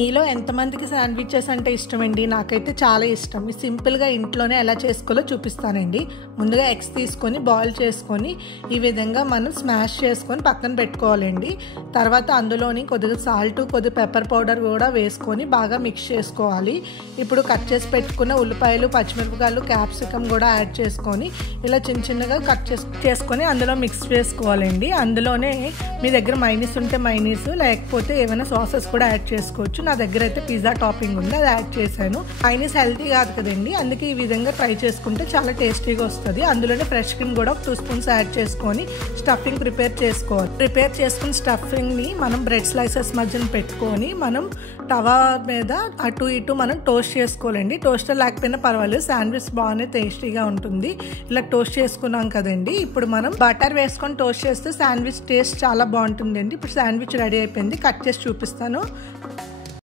మీలో ఎంతమందికి శాండ్విచెస్ అంటే ఇష్టమండి? నాకైతే చాలా ఇష్టం. సింపుల్గా ఇంట్లోనే ఎలా చేసుకోవాలో చూపిస్తానండి. ముందుగా ఎగ్స్ తీసుకొని బాయిల్ చేసుకొని ఈ విధంగా మనం స్మాష్ చేసుకొని పక్కన పెట్టుకోవాలండి. తర్వాత అందులోని కొద్దిగా సాల్ట్, కొద్దిగా పెప్పర్ పౌడర్ కూడా వేసుకొని బాగా మిక్స్ చేసుకోవాలి. ఇప్పుడు కట్ చేసి పెట్టుకున్న ఉల్లిపాయలు, పచ్చిమిరపకాయలు, క్యాప్సికమ్ కూడా యాడ్ చేసుకొని ఇలా చిన్న చిన్నగా కట్ చేసుకొని అందులో మిక్స్ చేసుకోవాలండి. అందులోనే మీ దగ్గర మైనీస్ ఉంటే మైనీస్, లేకపోతే ఏమైనా సాసెస్ కూడా యాడ్ చేసుకోవచ్చు. నా దగ్గర అయితే పిజ్జా టాపింగ్ ఉంది, అది యాడ్ చేశాను. మైనీస్ హెల్తీ కాదు కదండి, అందుకే ఈ విధంగా ట్రై చేసుకుంటే చాలా టేస్టీగా వస్తుంది. అందులోనే ఫ్రెష్ క్రీమ్ కూడా 2 స్పూన్స్ యాడ్ చేసుకొని స్టఫింగ్ ప్రిపేర్ చేసుకోవాలి. ప్రిపేర్ చేసుకున్న స్టఫింగ్ని మనం బ్రెడ్ స్లైసెస్ మధ్యన పెట్టుకొని మనం తవా మీద అటు ఇటు మనం టోస్ట్ చేసుకోవాలండి. టోస్టర్ లేకపోయినా పర్వాలేదు, శాండ్విచ్ బాగానే టేస్టీగా ఉంటుంది. ఇలా టోస్ట్ చేసుకున్నాం కదండి, ఇప్పుడు మనం బటర్ వేసుకొని టోస్ట్ చేస్తే శాండ్విచ్ టేస్ట్ చాలా బాగుంటుందండి. ఇప్పుడు శాండ్విచ్ రెడీ అయిపోయింది, కట్ చేసి చూపిస్తాను.